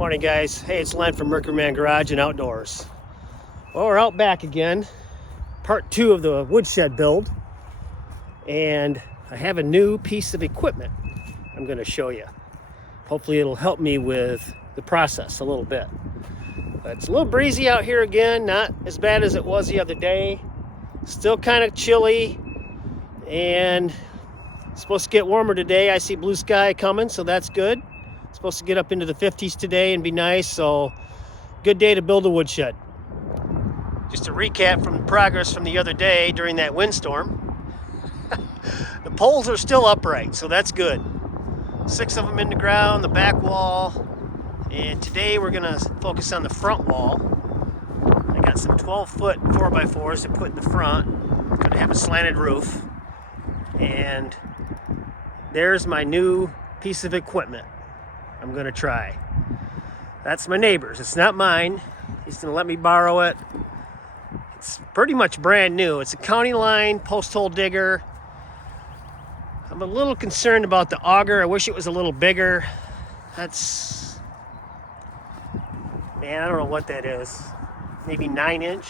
Morning, guys. Hey, it's Len from Mercury Man Garage and Outdoors. Well, we're out back again, part 2 of the woodshed build, and I have a new piece of equipment I'm going to show you. Hopefully it'll help me with the process a little bit. But it's a little breezy out here again, not as bad as it was the other day. Still kind of chilly, and it's supposed to get warmer today. I see blue sky coming, so that's good. It's supposed to get up into the 50s today and be nice, so good day to build a woodshed. Just to recap from the progress from the other day during that windstorm, the poles are still upright, so that's good. 6 of them in the ground, the back wall, and today we're gonna focus on the front wall. I got some 12-foot 4x4s to put in the front. Gonna have a slanted roof, and there's my new piece of equipment I'm gonna try. That's my neighbor's, it's not mine. He's gonna let me borrow it. It's pretty much brand new. It's a county line post hole digger. I'm a little concerned about the auger. I wish it was a little bigger. That's, man, I don't know what that is. Maybe 9-inch.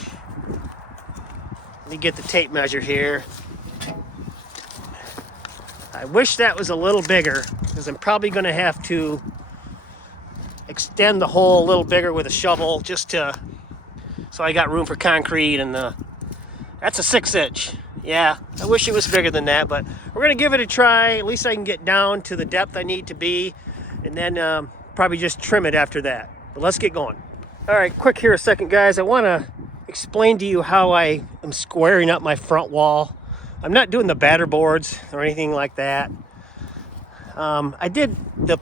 Let me get the tape measure here. I wish that was a little bigger, because I'm probably gonna have to extend the hole a little bigger with a shovel just to, so I got room for concrete. And that's a 6-inch. Yeah, I wish it was bigger than that, but we're gonna give it a try. At least I can get down to the depth I need to be, and then probably just trim it after that. But let's get going. All right, quick here a second, guys. I wanna explain to you how I am squaring up my front wall. I'm not doing the batter boards or anything like that. I did the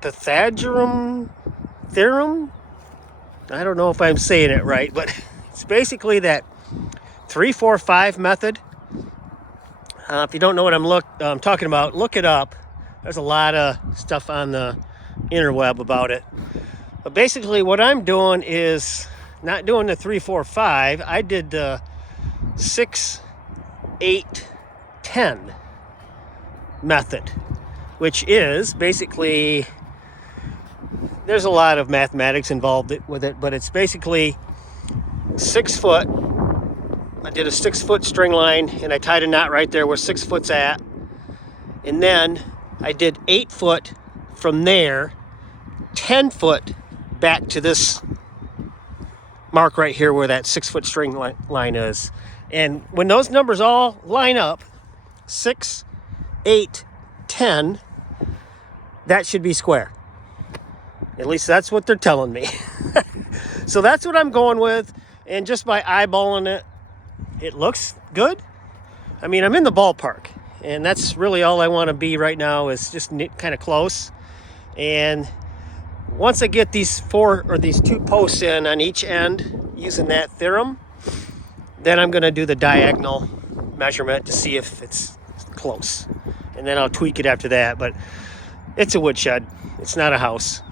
Pythagorean theorem. I don't know if I'm saying it right, but it's basically that 3-4-5 method. If you don't know what I'm talking about, look it up. There's a lot of stuff on the interweb about it. But basically what I'm doing is not doing the 3-4-5. I did the 6-8-10 method, which is basically, there's a lot of mathematics involved with it, but it's basically 6 foot. I did a 6-foot string line, and I tied a knot right there where 6 foot's at. And then I did 8 foot from there, 10 foot back to this mark right here where that 6-foot string line is. And when those numbers all line up, 6, 8, 10, that should be square. At least that's what they're telling me. So that's what I'm going with. And just by eyeballing it, it looks good. I mean, I'm in the ballpark. And that's really all I want to be right now, is just kind of close. And once I get these 2 posts in on each end using that theorem, then I'm going to do the diagonal measurement to see if it's close. And then I'll tweak it after that. But it's a woodshed. It's not a house.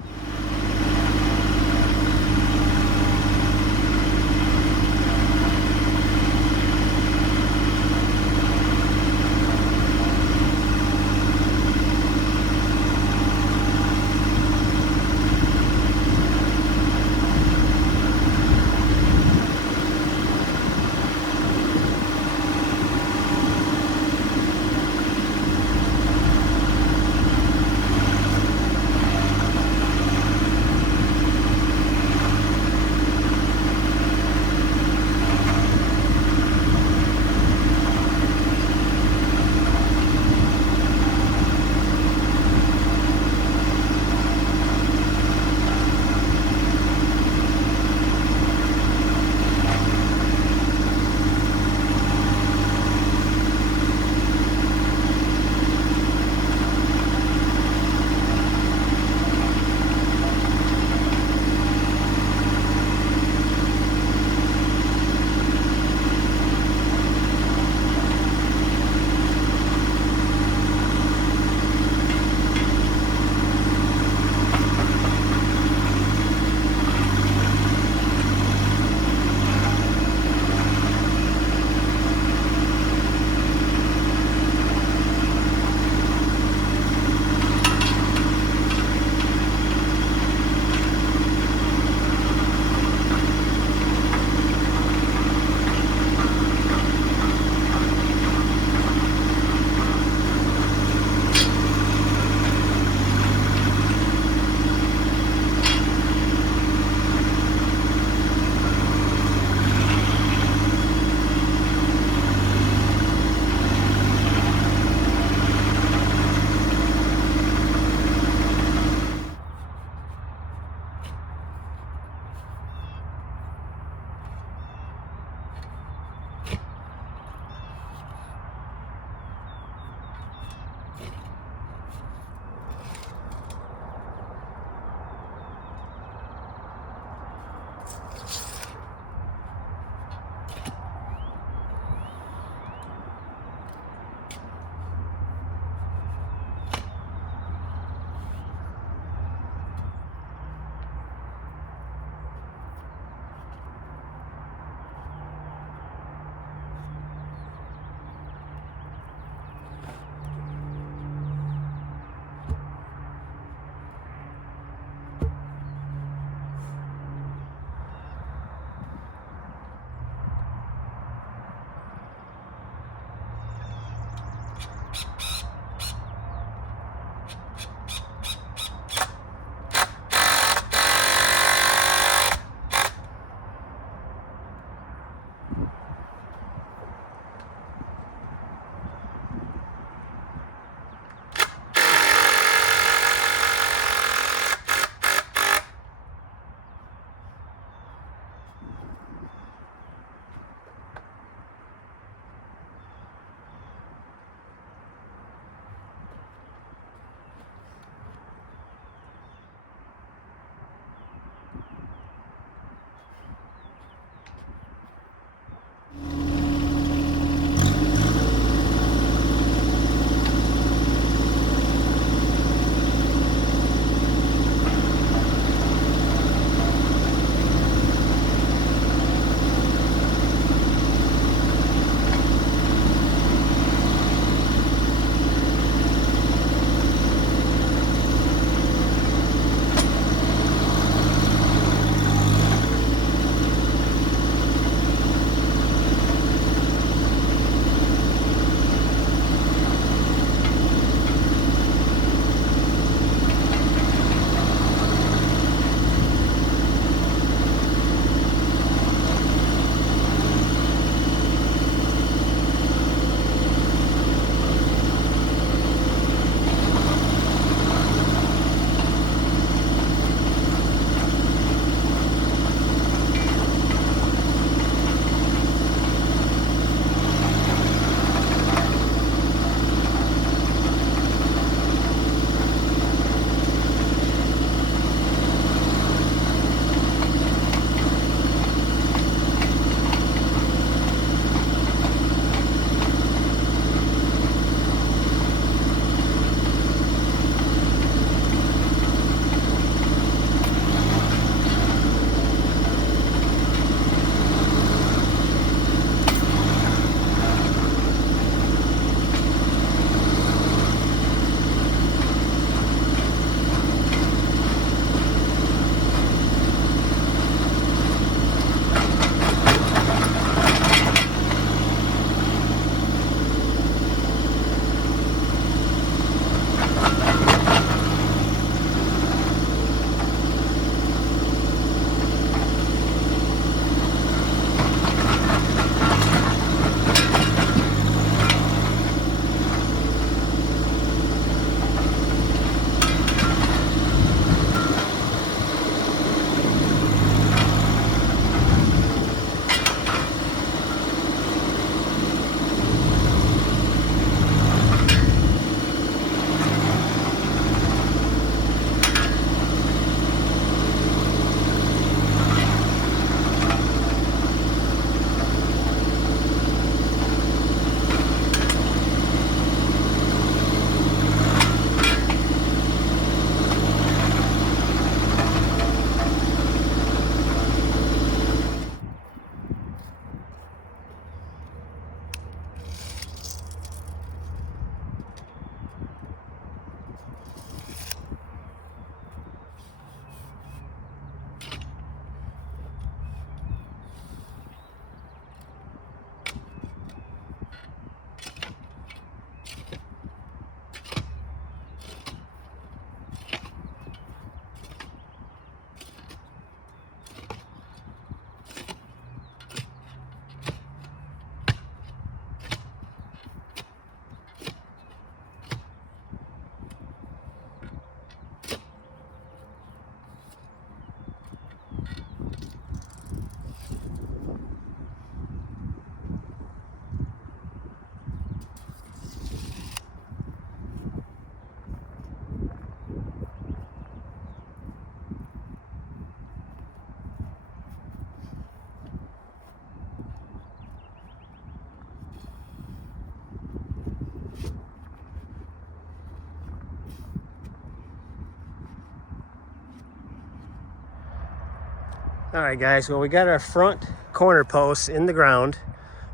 All right, guys, well, we got our front corner posts in the ground,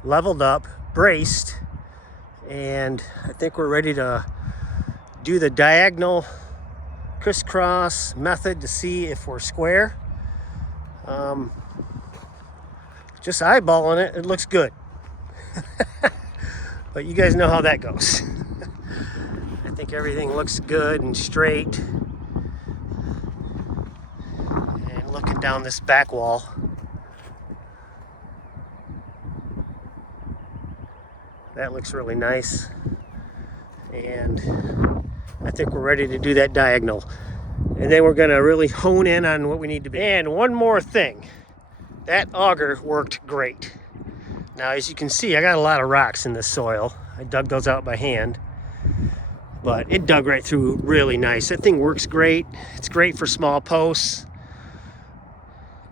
leveled up, braced, and I think we're ready to do the diagonal crisscross method to see if we're square. Just eyeballing it, it looks good. But you guys know how that goes. I think everything looks good and straight. And looking down this back wall, that looks really nice. And I think we're ready to do that diagonal. And then we're gonna really hone in on what we need to be. And one more thing, that auger worked great. Now, as you can see, I got a lot of rocks in this soil. I dug those out by hand, but it dug right through really nice. That thing works great. It's great for small posts.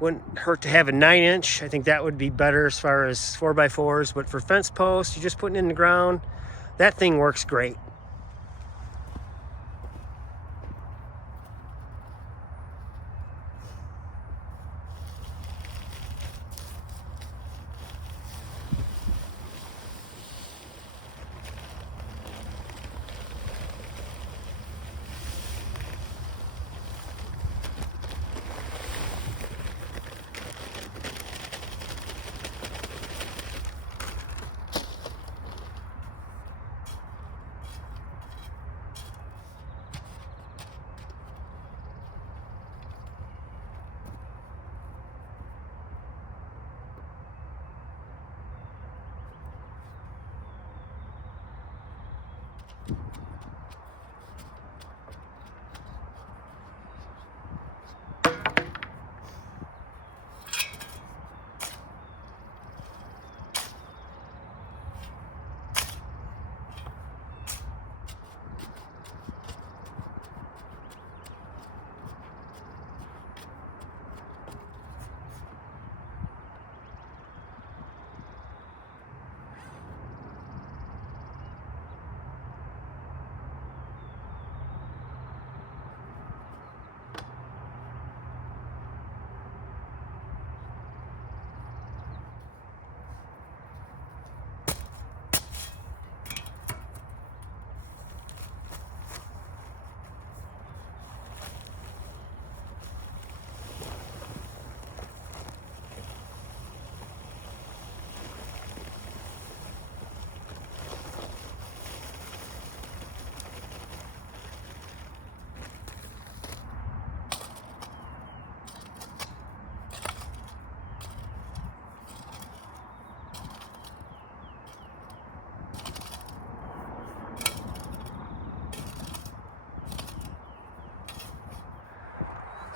Wouldn't hurt to have a 9-inch. I think that would be better as far as 4x4s, but for fence posts, you're just putting it in the ground. That thing works great.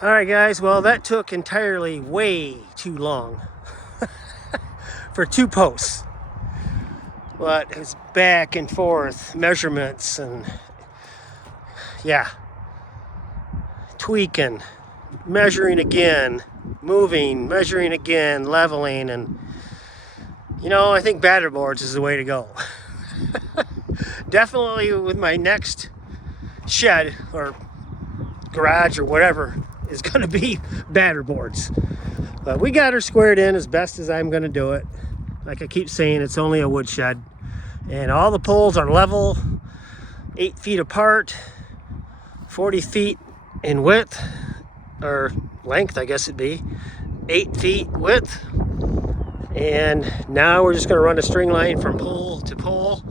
All right, guys, well, that took entirely way too long for 2 posts. But it's back and forth measurements and yeah, tweaking, measuring again, moving, measuring again, leveling, and you know, I think batter boards is the way to go. Definitely with my next shed or garage or whatever is going to be batter boards. But we got her squared in as best as I'm going to do it. Like I keep saying, it's only a wood shed. And all the poles are level, 8 feet apart, 40 feet in width, or length, I guess it'd be, 8 feet width. And now we're just going to run a string line from pole to pole,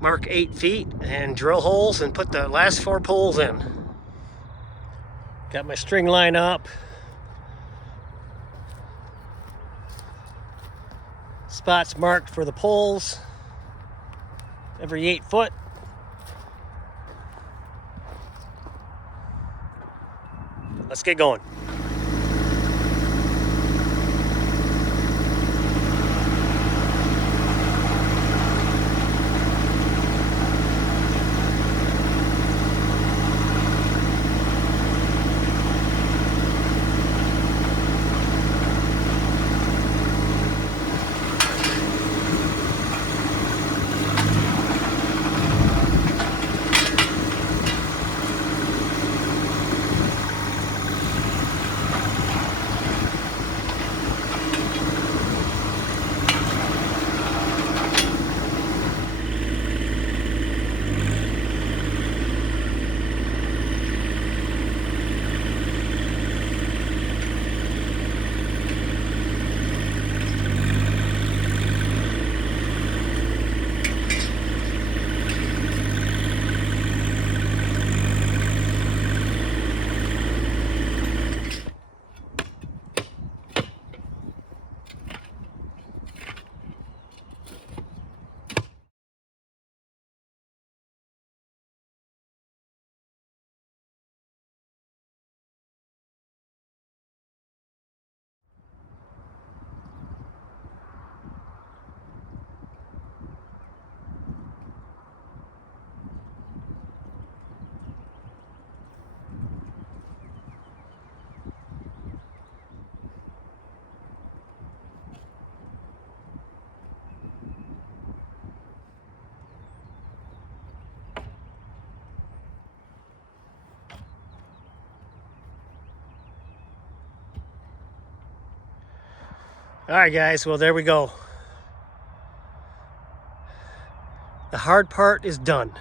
mark 8 feet, and drill holes and put the last 4 poles in. Got my string line up. Spots marked for the poles every 8 foot. Let's get going. All right, guys, well, there we go. The hard part is done.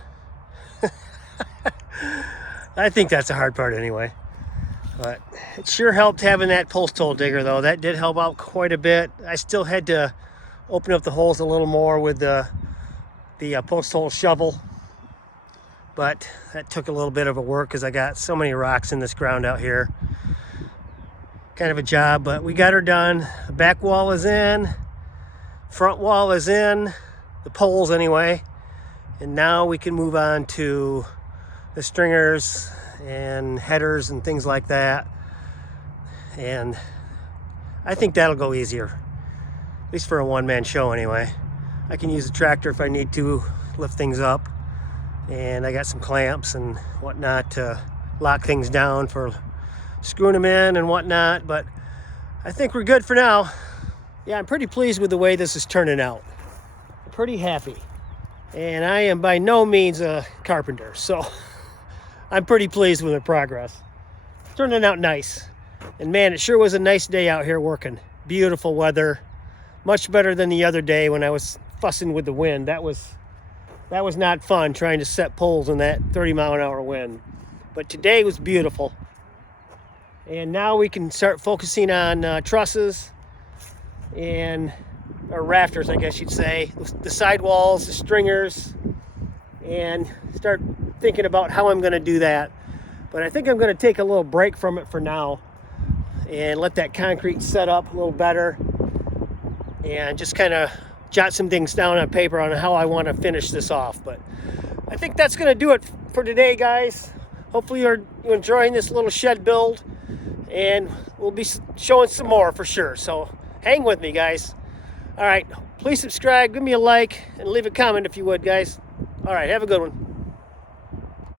I think that's the hard part anyway. But it sure helped having that post hole digger, though. That did help out quite a bit. I still had to open up the holes a little more with the post hole shovel. But that took a little bit of a work because I got so many rocks in this ground out here. Kind of a job, but we got her done. The back wall is in. Front wall is in. The poles anyway. And now we can move on to the stringers and headers and things like that. And I think that'll go easier, at least for a one-man show anyway. I can use a tractor if I need to lift things up, and I got some clamps and whatnot to lock things down for screwing them in and whatnot, but I think we're good for now. Yeah, I'm pretty pleased with the way this is turning out. I'm pretty happy. And I am by no means a carpenter, so I'm pretty pleased with the progress. It's turning out nice. And man, it sure was a nice day out here working. Beautiful weather. Much better than the other day when I was fussing with the wind. That was not fun trying to set poles in that 30-mile-an-hour wind. But today was beautiful. And now we can start focusing on trusses and or rafters, I guess you'd say, the sidewalls, the stringers, and start thinking about how I'm going to do that. But I think I'm going to take a little break from it for now and let that concrete set up a little better and just kind of jot some things down on paper on how I want to finish this off. But I think that's going to do it for today, guys. Hopefully you're enjoying this little shed build, and we'll be showing some more for sure. So hang with me, guys. All right, please subscribe, give me a like, and leave a comment if you would, guys. All right, have a good one.